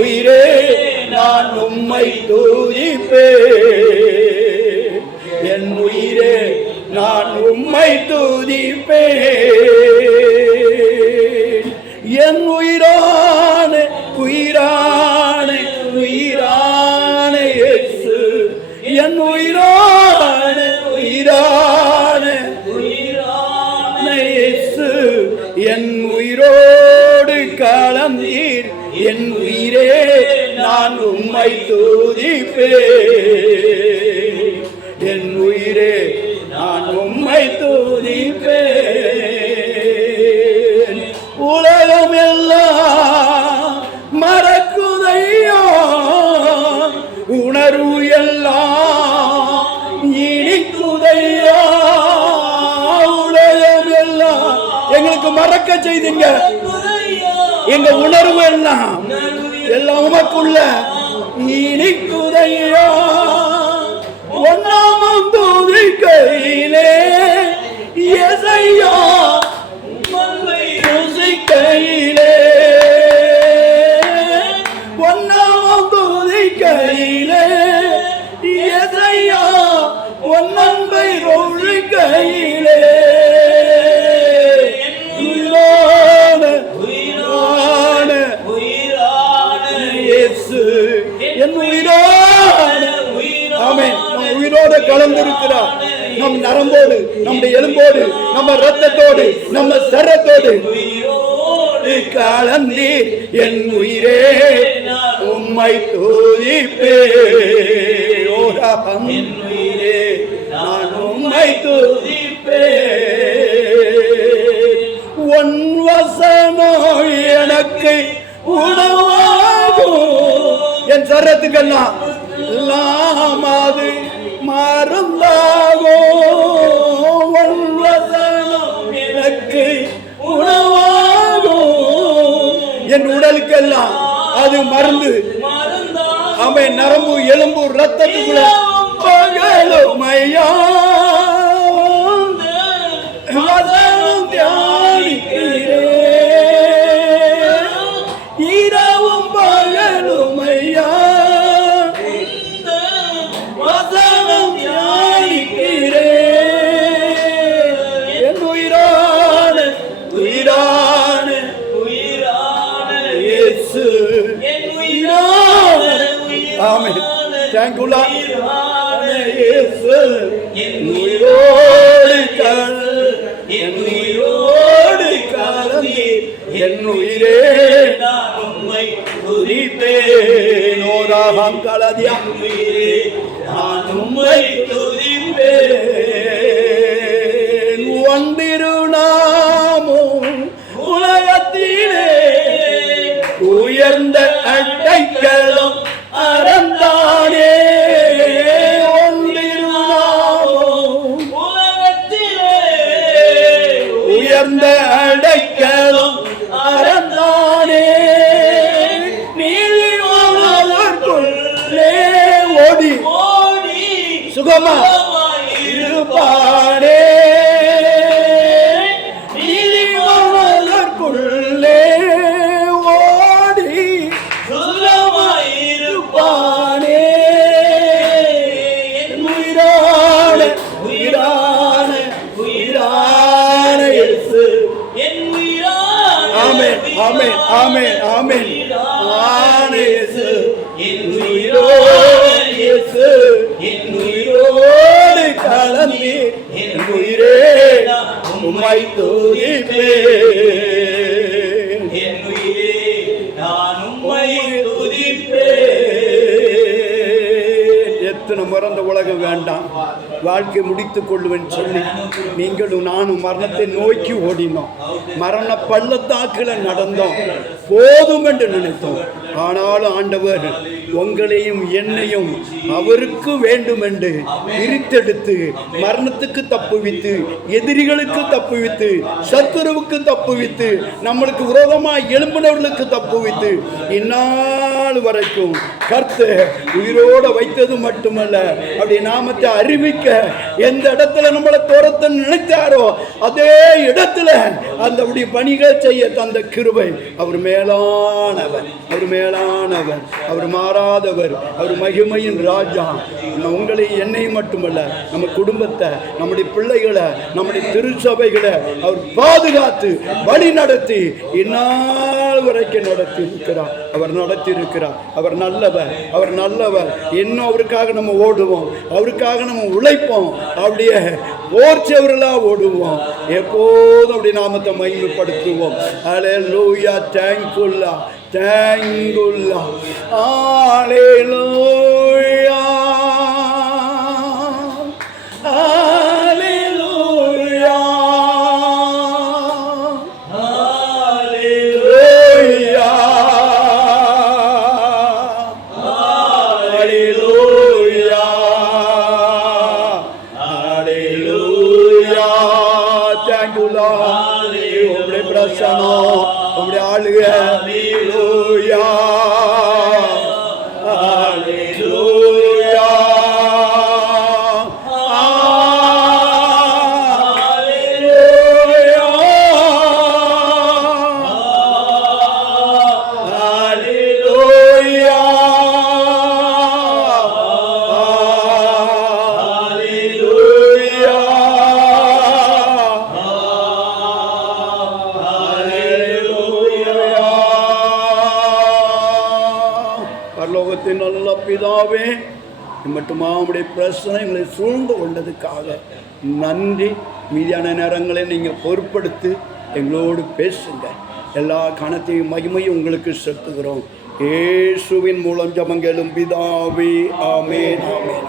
உயிரே நான் உம்மை துதிப்பேன், என் உயிரே நான் உம்மை துதிப்பேன். என் உயிரான உயிரான உயிரான இயேசு, என் உயிரான உயிரான உயிரான இயேசு, என் உயிரோடு கலந்தீர், என் உயிரே நான் உம்மை துதிப்பேன், என் உயிரே நான் உம்மை துதிப்பேன். உலகம் எல்லாம் மறக்குதையோ, உணர்வு எல்லாம் இனிக்குதையோ, உலகம் எல்லாம் எங்களுக்கு மறக்க செய்தீங்க. எங்க உணர்வு எல்லாம் உமக்குள்ள இனிக்குதையோ, ஒன்னாமம் துதிக்கையிலே இயேசையா ருசிக்கையிலே, ஒன்னாமம் துதிக்கையிலே இயேசையா உன் அன்பை ருசிக்கையிலே, என் உயிரான உயிரோடு கலந்திருக்கிறார். நம் நரம்போடு, நம்முடைய எலும்போடு, நம்ம ரத்தத்தோடு, நம்ம சரத்தோடு கலந்தீர், என் உயிரே உம்மை துதிப்பேன், என் உயிரே நான் உம்மை துதிப்பேன். உன் வசனம் எனக்கு உணவாகும், என் சரத்துக்கெல்லாம் அது மருந்தாகோ, உன் வசனம் எனக்கு உணவாகோ, என் உடலுக்கெல்லாம் அது மருந்து. அவன் நரம்பு எலும்பு ரத்தத்துக்குள்ள பகலுமையா வசனம் தியானிக்கிறேன், இரவும் பகலுமையா வசனம் தியானிக்கிறேன். என் உயிரான உயிரான உயிரான இயேசு, என் உயிரான ஆமென். Thank you Lord. இயேசு என் உயிரோடு என் உயிரோடு கலந்து, என் உயிரே நான் உம்மை துதிப்பேன். ஓராகம் கலதியா நான் உம்மை துதிப்பேன். ஒன்றிருநாமும் உலகத்திலே உயர்ந்த அடைக்கலம் அறந்தானே, ஒன்றிருநாமும் உலகத்திலே உயர்ந்த அடைக்கலம் அறந்தானே, நீதிமானவர்க்குள்ளே ஓடி சுகமா இருப்பானே, நீதிமானவர்க்குள்ளே ஓடி சுகமா இருப்பானே. உயிரான உயிரான உயிரான இயேசு, என் உயிரான ஆமென் ஆமென் ஆமென் ஆமென் ஆன இயேசு, என் உயிரோடு இயேசு, என் உயிரோடு கலந்து, என் உயிரே உம்மை துதிப்பேன், என் உயிரே நான் உம்மை துதிப்பேன். எத்தனை முறை அந்த உலகம் வேண்டாம், வாழ்க்கை முடித்துக் கொள்ளுவேன் சொல்லி நீங்களும் நானும் மரணத்தை நோக்கி ஓடினோம், மரண பள்ளத்தாக்கில் நடந்தோம், போதும் என்று நினைத்தோம். ஆனாலும் ஆண்டவர் உங்களையும் என்னையும் அவருக்கு வேண்டும் என்று பிரித்தெடுத்து மரணத்துக்கு தப்புவித்து, எதிரிகளுக்கு தப்புவித்து, சத்துருவுக்கு தப்புவித்து, நம்மளுக்கு விரோதமாக எழும்பினவர்களுக்கு தப்புவித்து, இந்நாள் வரைக்கும் கர்த்தர் உயிரோடு வைத்தது மட்டுமல்ல, அப்படி நாமத்தை அறிவிக்க எந்த இடத்துல நம்மளை துரத்த நினைத்தாரோ அதே இடத்துல அந்த பணிகள் செய்ய தந்த கிருபை அவர் மேலானவர். அவர் மேலானவர், அவர் மாறாதவர், அவர் மகிமையின் ராஜா. உங்களை என்னை மட்டுமல்ல, நம்ம குடும்பத்தை, நம்முடைய பிள்ளைகளை, நம்முடைய திருச்சபைகளை அவர் பாதுகாத்து வழி நடத்தி இந்நாள் வரைக்கும் நடத்தி இருக்கிறார். அவர் நடத்தி இருக்கிறார். அவர் நல்லவர், அவர் நல்லவர். இன்னும் அவருக்காக நம்ம ஓடுவோம், அவருக்காக நம்ம உழைப்போம், அப்படியே போர்ச்சவர்களா ஓடுவோம், எப்போதும் அப்படி நாமத்தை மகிமைப்படுத்துவோம். ஹல்லேலூயா, தேங்க்யூல்லா, தேங்க்யூல்லா, ஹல்லேலூயா, ஹல்லேலூயா, ஹல்லேலூயா, ஹல்லேலூயா, ஹல்லேலூயா, தேங்க்யூல்லா. உம்முடைய பிரசன்னம், உம்முடைய ஆளுக, ஹல்லேலூயா, ஹல்லேலூயா, ஹல்லேலூயா, ஹல்லேலூயா, ஹல்லேலூயா, பரலோகத்தின் நல்ல பிதாவே, மட்டுமா உம்முடைய பிரச்சனை எங்களை சூழ்ந்து கொண்டதுக்காக நன்றி. மீதியான நேரங்களை நீங்கள் பொறுப்படுத்தி எங்களோடு பேசுங்க. எல்லா கணத்தையும் மகிமையும் உங்களுக்கு செலுத்துகிறோம். இயேசுவின் மூலம் ஜெபங்களும் பிதாவே, ஆமென், ஆமென்.